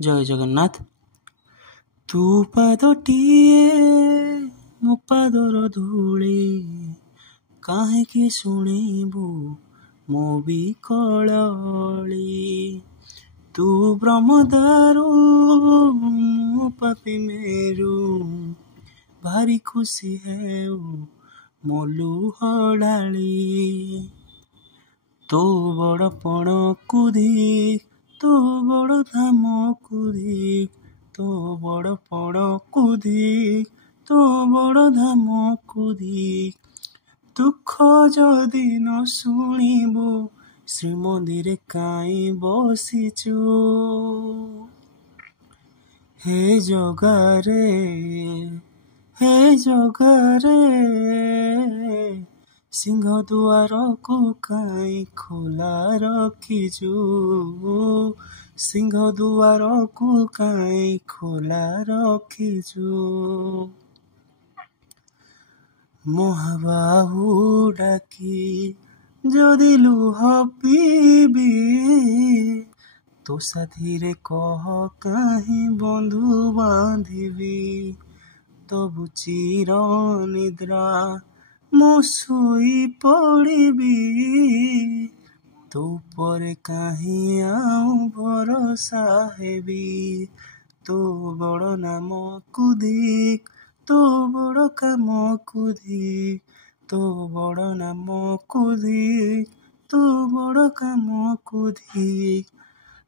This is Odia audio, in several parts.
ଜୟ ଜଗନ୍ନାଥ। ତୁ ପାଦଟିଏ ମୋ ପାଦର ଧୂଳି, କାହିଁକି ଶୁଣିବୁ ମୋ ବିକଳଳି। ତୁ ବ୍ରହ୍ମଦାରୁ ମୋ ପାପି ମେରୁ, ଭାରି ଖୁସି ହେଉ ମୋ ଲୁହ ଢାଳି। ତୋ ବଡ଼ପଣକୁ ଧିକ୍, ତୋ ବଡ଼ ଧାମକୁ ଧିକ୍, ତୋ ବଡ଼ପଣକୁ ଧିକ୍, ତୋ ବଡ଼ ଧାମକୁ ଧିକ୍। ଦୁଃଖ ଯଦି ନ ଶୁଣିବୁ, ଶ୍ରୀମନ୍ଦିରେ କାହିଁ ବସିଛୁ। ହେ ଜଗାରେ, ହେ ଜଗାରେ, ସିଂହ ଦୁଆରକୁ କାହିଁ ଖୋଲା ରଖିଛୁ। ସିଂହ ଦୁଆରକୁ କାହିଁ ଖୋଲା ରଖିଛୁ। ମହାବାହୁ ଡାକି ଯଦି ଲୁହ ପିଇବି, ତୋ ସାଥିରେ କହ କାହିଁ ବନ୍ଧୁ ବାନ୍ଧିବି। ତବୁ ଚିର ନିଦ୍ରା ମୁଁ ଶୋଇ ପଡ଼ିବି, ତୋ ଉପରେ କାହିଁ ଆଉ ଭରସା ହେବି। ତୋ ବଡ଼ ନାମକୁ ଧିକ୍, ତୋ ବଡ଼ କାମକୁ ଧିକ୍, ତୋ ବଡ଼ ନାମକୁ ଧିକ୍, ତୋ ବଡ଼ କାମକୁ ଧିକ୍।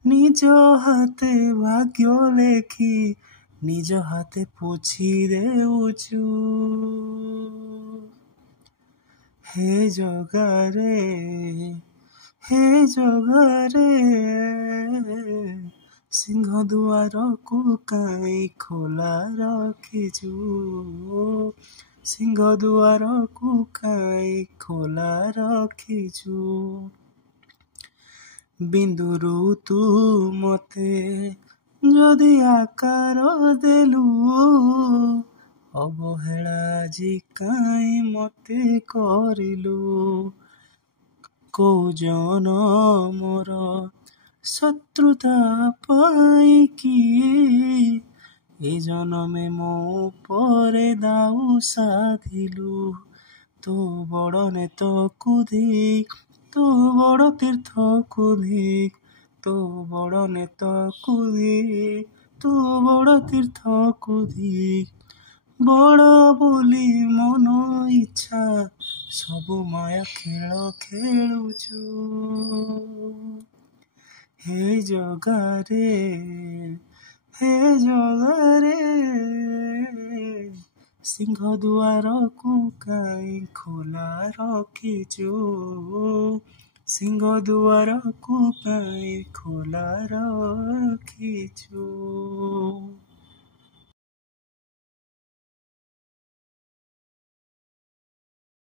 ନିଜ ହାତେ ଭାଗ୍ୟ ଲେଖି ନିଜ ହାତେ ପୋଛି ଦେଉଛୁ। ହେ ଜଗାରେ, ହେ ଜଗାରେ, ସିଂହ ଦୁଆରକୁ କାହିଁ ଖୋଲା ରଖିଛୁ। ସିଂହ ଦୁଆରକୁ କାହିଁ ଖୋଲା ରଖିଛୁ। ବିନ୍ଦୁରୁ ତୁ ମୋତେ ଯଦି ଆକାର ଦେଲୁ, ଅବହେଳା ଆଜି କାହିଁ ମୋତେ କରିଲୁ। କୋଉ ଜନମର ଶତ୍ରୁତା ପାଇଁକି, ଏ ଜନମେ ମୋ ଉପରେ ଦାଉ ସାଧିଲୁ। ତୋ ବଡ଼ ନେତକୁ ଧିକ୍, ତୋ ବଡ଼ ତୀର୍ଥକୁ ଧିକ୍, ତୋ ବଡ଼ ନେତକୁ ଧିକ୍, ତୋ ବଡ଼ ତୀର୍ଥକୁ ଧିକ୍। ବଡ଼ ବୋଲି ମନ ଇଚ୍ଛା ସବୁ ମାୟା ଖେଳ ଖେଳୁଛୁ। ହେ ଜଗାରେ, ହେ ଜଗାରେ, ସିଂହ ଦୁଆରକୁ କାହିଁ ଖୋଲା ରଖିଛୁ। ସିଂହ ଦୁଆରକୁ କାହିଁ ଖୋଲା ରଖିଛୁ।